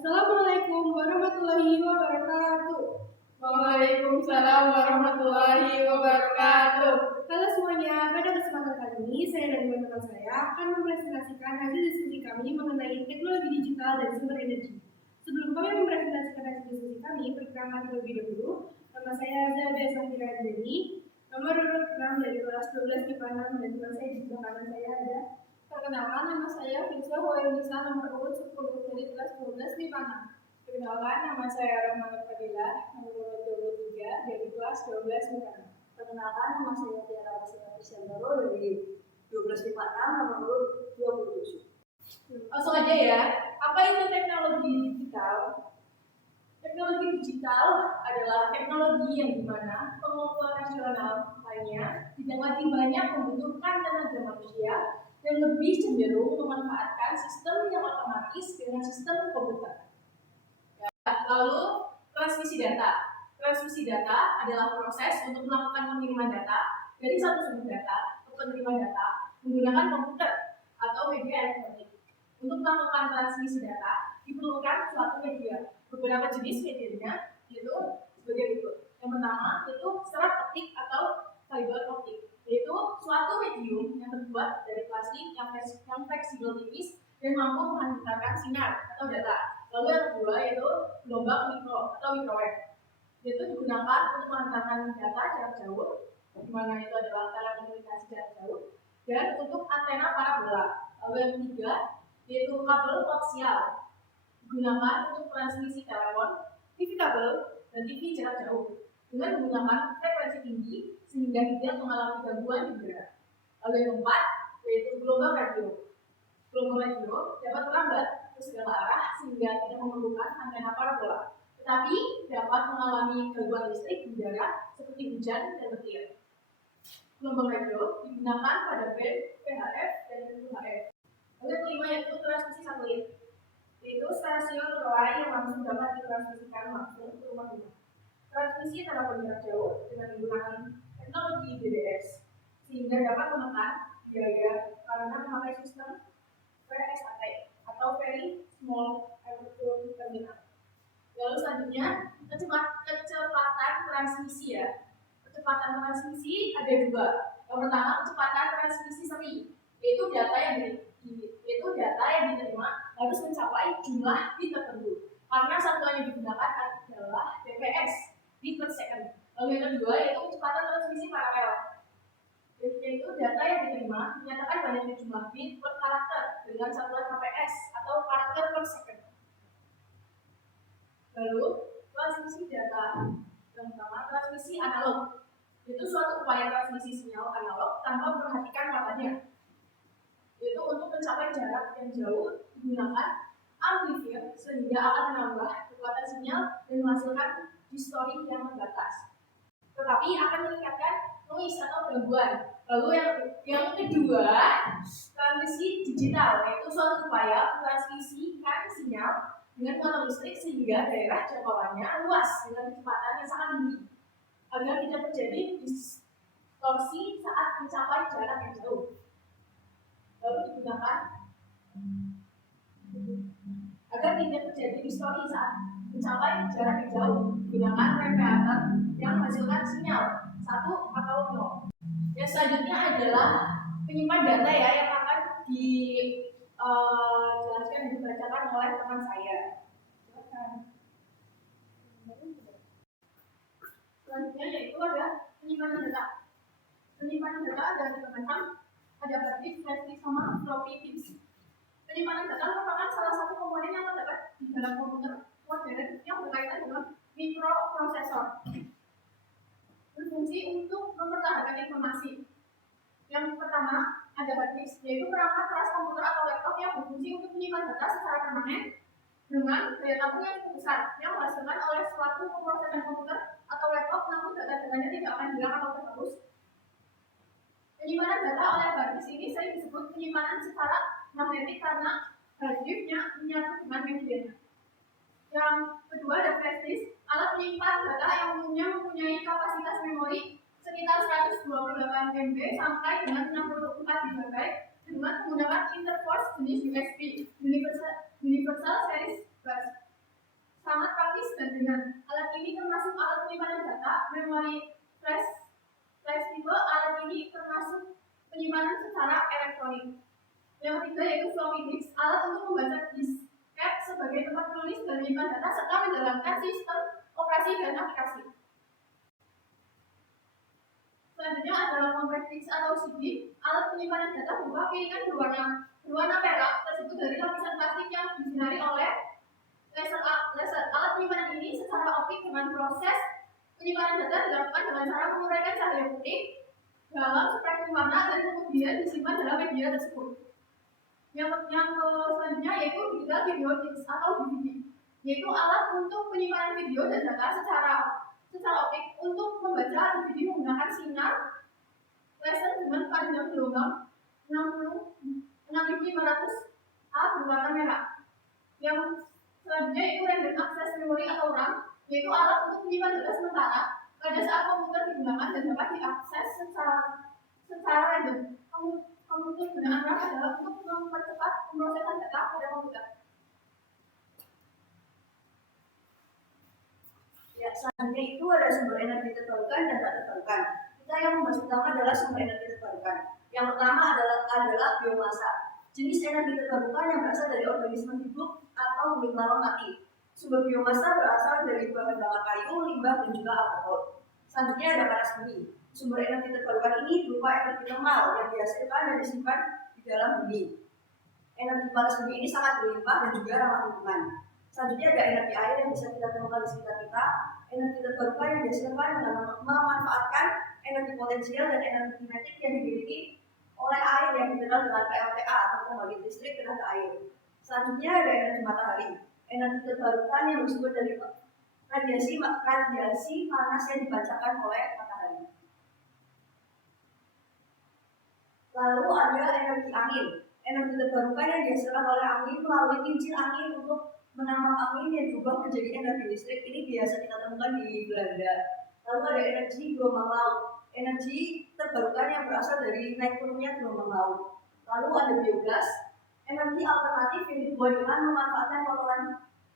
Assalamualaikum warahmatullahi wabarakatuh. Waalaikumsalam warahmatullahi wabarakatuh. Halo semuanya, pada kesempatan kali ini saya dan teman-teman saya akan mempresentasikan hasil diskusi kami mengenai teknologi digital dan sumber energi. Sebelum kami mempresentasikan hasil diskusi kami, perkenalkan terlebih dahulu, nama saya Zabia Safira Deni, nomor urut 6 dari kelas 12 IPA 6, dan teman saya di sebelah kanan saya ada. Perkenalkan, nama saya Fiswa Hoirunisa, nomor urut 10 dari kelas 12 IPA 6. Perkenalkan, nama saya Rahmana Fadilah, nomor urut 23 dari kelas 12 IPA 6. Perkenalkan, nama saya Tiara Wasila Fisyandoro dari 12 IPA 6, nomor urut 27. Langsung aja ya, apa itu teknologi digital? Teknologi digital adalah teknologi yang dimana pengumpulan nasional lainnya tidak lagi banyak membutuhkan tenaga manusia dan lebih cenderung memanfaatkan sistem yang otomatis dengan sistem komputer. Ya, lalu transmisi data. Transmisi data adalah proses untuk melakukan pengiriman data dari satu sumber data ke penerima data menggunakan komputer atau media elektronik. Untuk melakukan transmisi data diperlukan suatu media. Beberapa jenis medianya yaitu sebagai berikut. Yang pertama yaitu serat optik atau fiber optik, yaitu suatu medium yang terbuat dari plastik yang fleksibel tipis dan mampu menghantarkan sinar atau data. Lalu yang kedua yaitu gelombang mikro atau microwave, yaitu digunakan untuk menghantarkan data jarak jauh, di mana itu adalah telekomunikasi jarak jauh, dan untuk antena parabola. Lalu yang ketiga yaitu kabel koaksial, digunakan untuk transmisi telepon, TV kabel, dan TV jarak jauh dengan menggunakan frekuensi tinggi sehingga tidak mengalami gangguan di udara. Lalu yang keempat yaitu gelombang radio. Gelombang radio dapat merambat ke segala arah sehingga tidak memerlukan antena parabola, tetapi dapat mengalami gangguan listrik di udara seperti hujan dan petir. Gelombang radio digunakan pada band VHF dan UHF. Lalu yang kelima yaitu transmisi satelit, yaitu stasiun relay yang langsung dapat ditransmisikan langsung ke rumah-rumah. Transmisi telepon jarak jauh dengan menggunakan teknologi DBS sehingga dapat menekan biaya karena memakai sistem VSAT atau Very Small Electron Terminal. Lalu selanjutnya kecepatan transmisi ya. Kecepatan transmisi ada dua. Yang pertama kecepatan transmisi seri, yaitu data yang diterima harus mencapai jumlah bit tertentu karena satuan yang digunakan adalah bps, bit per second. Lalu yang kedua yaitu kecepatan transmisi paralel, yaitu data yang diterima menyatakan banyaknya jumlah bit per karakter dengan satuan kps atau karakter per second. Lalu transmisi data yang pertama transmisi analog, yaitu suatu upaya transmisi sinyal analog tanpa memperhatikan matanya, yaitu untuk mencapai jarak yang jauh menggunakan amplifier sehingga akan menambah kekuatan sinyal dan menghasilkan distorsi yang terbatas, tetapi akan meningkatkan noise atau gangguan. Lalu yang kedua transmisi digital, yaitu suatu upaya transmisikan sinyal dengan kuota listrik sehingga daerah jangkauannya luas dengan kecepatan yang sangat tinggi agar tidak terjadi distorsi saat mencapai jarak yang jauh. Lalu digunakan agar tidak terjadi distorsi saat mencapai jarak yang jauh, gunakan radiator yang menghasilkan sinyal 1 atau 0. Yang selanjutnya adalah penyimpan data ya, yang akan dijelaskan dan dibacakan oleh teman saya. Selanjutnya yaitu ada penyimpanan data. Penyimpanan data ada tiga macam, ada hard disk, flash disk, sama floppy disk. Penyimpanan data merupakan salah satu komponen yang terdapat di dalam komputer modern yang berkaitan dengan mikroprosesor, berfungsi untuk mempertahankan informasi. Yang pertama ada hard disk, yaitu perangkat keras komputer atau laptop yang berfungsi untuk menyimpan data secara permanen dengan daya tampung yang cukup besar, yang dihasilkan oleh suatu pemrosesan komputer atau laptop, namun data-datanya tidak akan hilang atau terhapus. Penyimpanan data oleh hard disk ini sering disebut penyimpanan secara magnetik karena hard disknya menyatu dengan medianya. Yang kedua ada flash disk, alat penyimpan data yang umumnya mempunyai kapasitas memori sekitar 128 MB sampai dengan 64 GB dengan menggunakan interface jenis USB, Universal Series Bus. termasuk alat penyimpanan data, memori flash tipe alat ini termasuk penyimpanan secara elektronik. Yang ketiga yaitu floppy disk, alat untuk membaca disket sebagai tempat menulis dan menyimpan data serta menjalankan sistem operasi dan aplikasi. Selanjutnya adalah compact disk atau CD, alat penyimpanan data berupa piringan berwarna perak tersebut dari lapisan plastik yang disinari oleh laser. Alat penyimpanan ini secara optik dengan proses penyimpanan data dilakukan dengan cara menguraikan cahaya putih dalam spektrum warna dan kemudian disimpan dalam media tersebut. Yang selanjutnya yaitu digital video disc atau DVD, yaitu alat untuk penyimpanan video dan data secara optik. Untuk membaca DVD menggunakan sinar laser dengan panjang gelombang 6500 A berwarna merah. Yang selanjutnya yaitu random access memory atau RAM, yaitu alat untuk menyimpan data sementara pada saat komputer digunakan dan dapat diakses secara random. Penggunaan RAM adalah untuk mempercepat pemrosesan data pada komputer. Ya, selanjutnya itu ada sumber energi terbarukan dan tak terbarukan. Kita yang membahas pertama adalah sumber energi terbarukan. Yang pertama adalah biomasa. Jenis energi terbarukan yang berasal dari organisme hidup atau milik lama mati. Sumber biomasa berasal dari bahan bakar kayu, limbah, dan juga alkohol. Selanjutnya ada panas bumi. Sumber energi terbarukan ini berupa energi thermal yang dihasilkan dan disimpan di dalam bumi. Energi panas bumi ini sangat berlimpah dan juga ramah lingkungan. Selanjutnya ada energi air yang bisa kita temukan di sekitar kita. Energi terbarukan yang dihasilkan dengan memanfaatkan energi potensial dan energi kinetik yang dimiliki oleh air yang dikenal dengan PLTA atau pembangkit listrik tenaga air. Selanjutnya ada energi matahari. Energi terbarukan yang bersumber dari radiasi panas yang dipancarkan oleh matahari. Lalu ada energi angin. Energi terbarukan yang dihasilkan oleh angin melalui kincir angin untuk menambah angin yang berubah menjadi energi listrik. Ini biasa kita temukan di Belanda. Lalu ada energi gelombang laut. Energi terbarukan yang berasal dari naik turunnya gelombang laut. Lalu ada biogas. Energi alternatif yang dibuat dengan memanfaatkan kotoran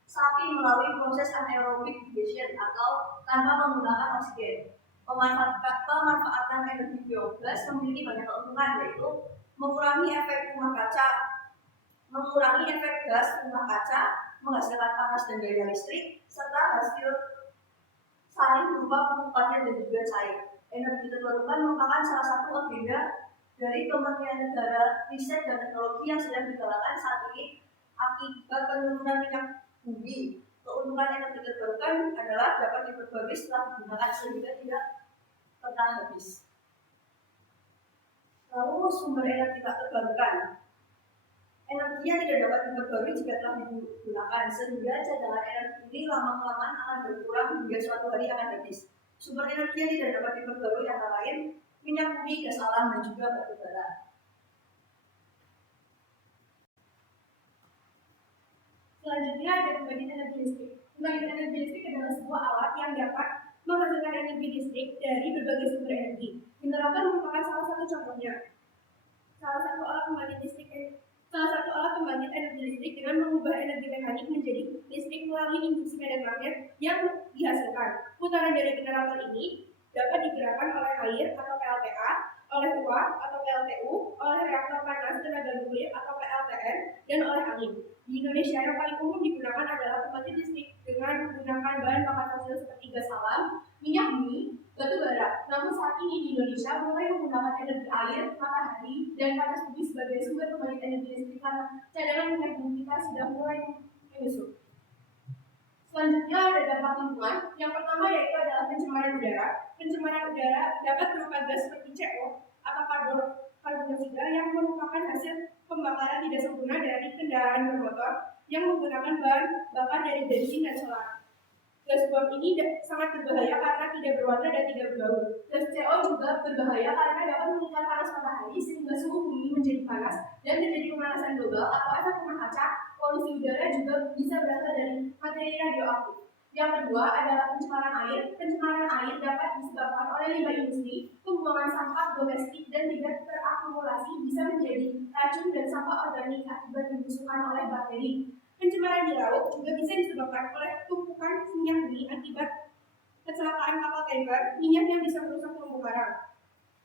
sapi melalui proses anaerobic digestion atau tanpa menggunakan oksigen. Pemanfaatan energi biogas memiliki banyak keuntungan, yaitu mengurangi efek gas rumah kaca, menghasilkan panas dan daya listrik, serta hasil saling berupa pengukurannya dan juga cair. Energi terbarukan merupakan salah satu agenda dari Kementerian Negara Riset dan Teknologi yang sedang digalakkan saat ini akibat penurunan minyak bumi. Keuntungan energi terbarukan adalah dapat diperbarui setelah digunakan sehingga tidak pernah habis. Lalu sumber energi tak terbarukan. Energinya tidak dapat diperbarui jika telah digunakan, sehingga cadangan energi ini lama-kelamaan akan berkurang hingga suatu hari akan habis. Sumber energi yang tidak dapat diperbarui antara lain minyak bumi, gas alam, dan juga batu bara. Selanjutnya ada pembangkit energi listrik. Pembangkit energi listrik adalah sebuah alat yang dapat menghasilkan energi listrik dari berbagai sumber energi. Mineralkan merupakan salah satu contohnya. Salah satu alat pembangkit energi listrik dengan mengubah energi mekanik menjadi listrik melalui induksi medan magnet yang dihasilkan. Putaran dari generator ini dapat digerakkan oleh air atau PLTA, oleh uap atau PLTU, oleh reaktor panas tenaga nuklir atau PLTN, dan oleh angin. Di Indonesia yang paling umum digunakan adalah pembangkit listrik dengan menggunakan bahan bakar fosil seperti gas alam, minyak bumi, batu bara. Namun saat ini di Indonesia mulai menggunakan energi air, matahari, dan panas bumi sebagai sumber pembangkit energi listrik karena cadangan minyak bumi kita sudah mulai menyusut. Selanjutnya ada dampak lingkungan. Yang pertama yaitu adalah pencemaran udara. Pencemaran udara dapat berupa gas seperti CO atau karbon dioksida yang merupakan hasil pembakaran tidak sempurna dari kendaraan bermotor yang menggunakan bahan bakar dari bensin dan solar. Gas buang ini sangat berbahaya karena tidak berwarna dan tidak berbau. Gas CO juga berbahaya karena dapat meningkatkan panas matahari sehingga suhu bumi menjadi panas dan terjadi pemanasan global atau efek rumah kaca. Polusi udara juga bisa berasal dari materi radioaktif. Yang kedua adalah pencemaran air. Pencemaran air dapat disebabkan oleh limbah industri, pembuangan sampah domestik dan tidak terakumulasi bisa menjadi racun dan sampah organik akibat dibusukkan oleh bakteri. Pencemaran di laut juga bisa disebabkan oleh tumpukan minyak bumi akibat kecelakaan kapal tanker, minyak yang bisa merusak terumbu karang.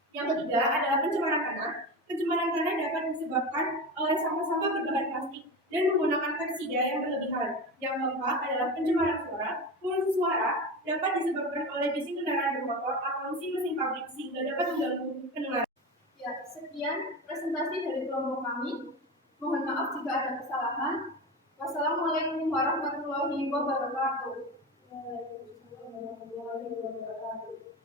Yang ketiga adalah pencemaran tanah. Pencemaran tanah dapat disebabkan oleh sampah-sampah berbahan plastik dan menggunakan pestisida yang berlebihan. Yang keempat adalah pencemaran suara. Polusi suara dapat disebabkan oleh bising kendaraan bermotor atau mesin pabrik sehingga dapat mengganggu pendengaran. Ya, sekian presentasi dari kelompok kami. Mohon maaf jika ada kesalahan. Wassalamualaikum warahmatullahi wabarakatuh. Waalaikumsalam warahmatullahi wabarakatuh.